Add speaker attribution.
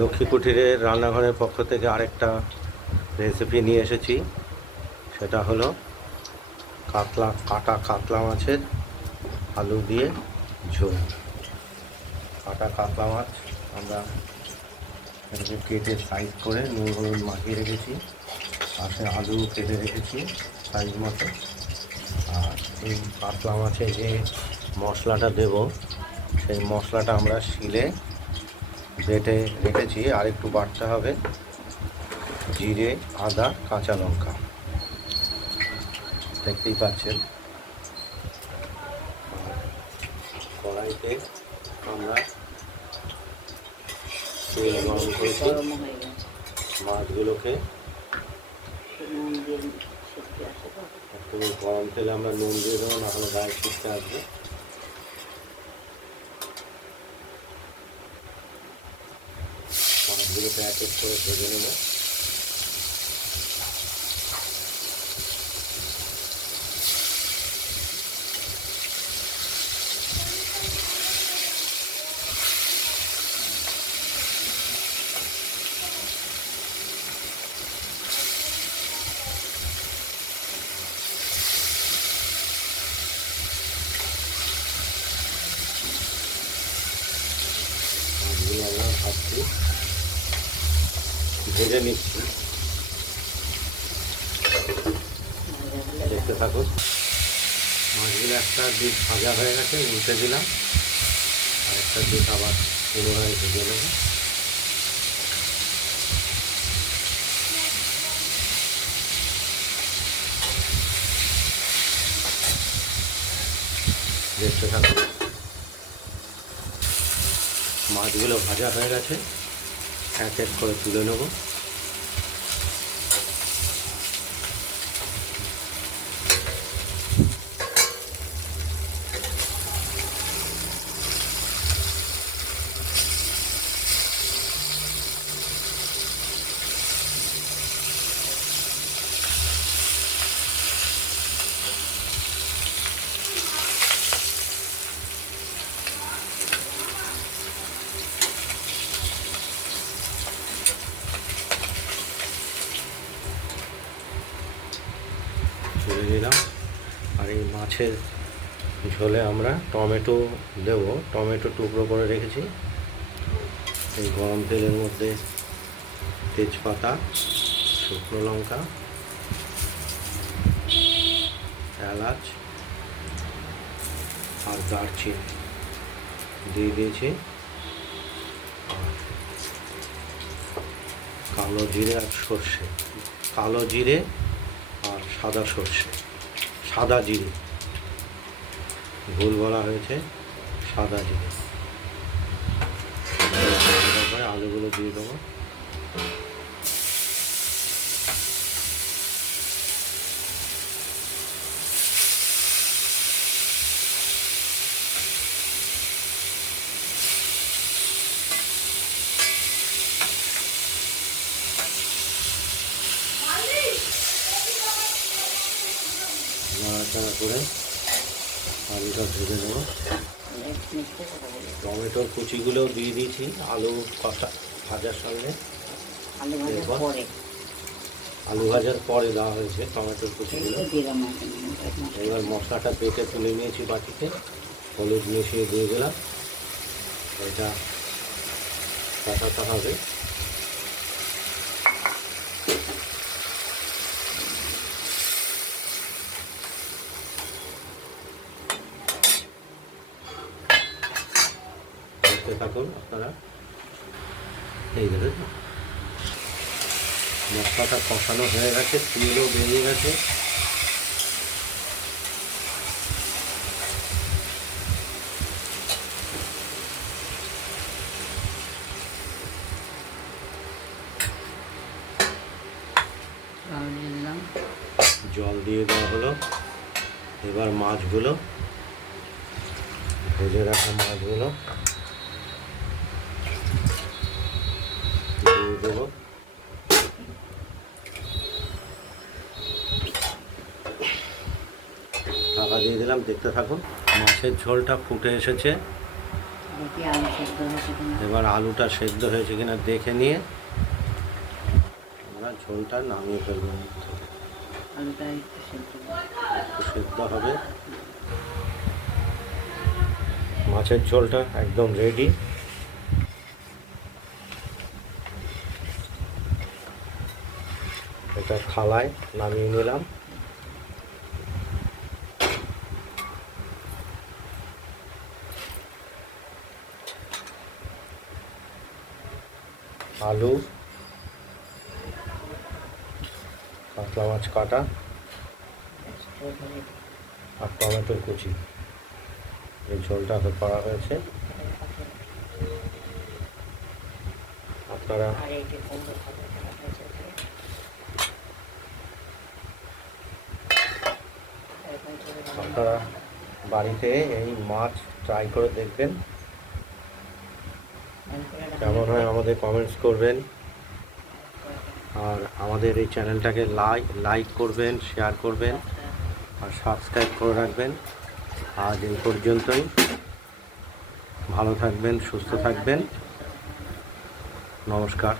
Speaker 1: লক্ষ্মী কুঠিরের রান্নাঘরের পক্ষ থেকে আরেকটা রেসিপি নিয়ে এসেছি। সেটা হলো কাতলা, কাটা কাতলা মাছের আলু দিয়ে ঝোল। কাটা কাতলা মাছ আমরা এটাকে কেটে সাইজ করে নুন, হলুদ মাখিয়ে রেখেছি। পাশে আলু কেটে রেখেছি সাইজ মতো। আর এই কাতলা মাছে যে মশলাটা দেব সেই মশলাটা আমরা শিলে বেটে রেখেছি, আর একটু বাটতে হবে জিরে, আদা, কাঁচা লঙ্কা। দেখতেই পাচ্ছেন। কড়াইতে আমরা তেল গরম করেছি। মাছগুলোকে গরম তেলে আমরা নুন দিয়ে দেবো না হলে গায়ে ছিটতে আসবে। মাছগুলোকে এক এক করে ভেজে নেব। আমরা ভাবছি ভেজে নিচ্ছি। দেখতে থাকুন। মাছগুলো একটা দিক ভাজা হয়ে গেছে, উল্টে দিলাম। আর একটা দিক আবার পুনরায় ভেজে নেব। দেখতে থাকুন। মাছগুলো ভাজা হয়ে গেছে। এক এক করে তুলে নেব তুলে নিলাম। আর এই মাছের ঝোলে আমরা টমেটো দেব। টমেটো টুকরো করে রেখেছি। এই গরম তেলের মধ্যে তেজপাতা, শুকনো লঙ্কা, এলাচ আর দারচিনি দিয়ে দিয়েছি। কালো জিরে আর সর্ষে। কালো জিরে সাদা সর্ষে সাদা জিরে। ভুল বলা হয়েছে সাদা জিরে। আলুগুলো দিয়ে দেবো। করে আলুটা ভেজে নেব। টমেটোর কুচিগুলোও দিয়ে দিয়েছি আলু কষা ভাজার সঙ্গে।
Speaker 2: আলু ভাজার পরে।
Speaker 1: দেওয়া হয়েছে টমেটোর কুচিগুলো। এবার মশলাটা বেটে তুলে নিয়েছি বাটিতে হলুদ মিশিয়ে দিয়ে দিলাম। এটা কষাতে হবে দেখতে থাকুন আপনারা। এই দেখুন। মশলাটা কষানো হয়ে গেছে তেলও বেরিয়ে গেছে।
Speaker 2: জল দিয়ে
Speaker 1: দেওয়া হলো। এবার মাছগুলো ভেজে রাখা মাছগুলো। দিলাম দেখতে থাকুন। মাছের ঝোলটা ফুটে এসেছে। এবার আলুটা সেদ্ধ হয়েছে কিনা দেখে নিয়ে আমরা ঝোলটা নামিয়ে ফেলব
Speaker 2: সেদ্ধ
Speaker 1: হবে। মাছের ঝোলটা একদম রেডি এটা থালায় নামিয়ে নিলাম। আলু কাতলা মাছ কাটা আর টমেটো কুচি। এই ঝোলটা করা হয়েছে। আপনারা আপনারা বাড়িতে এই মাছ ট্রাই করে দেখবেন। কেমন হয় আমাদের কমেন্টস করবেন। আর আমাদের এই চ্যানেলটাকে লাইক লাইক করবেন শেয়ার করবেন, আর সাবস্ক্রাইব করে রাখবেন। আজ এই পর্যন্তই। ভালো থাকবেন, সুস্থ থাকবেন। নমস্কার।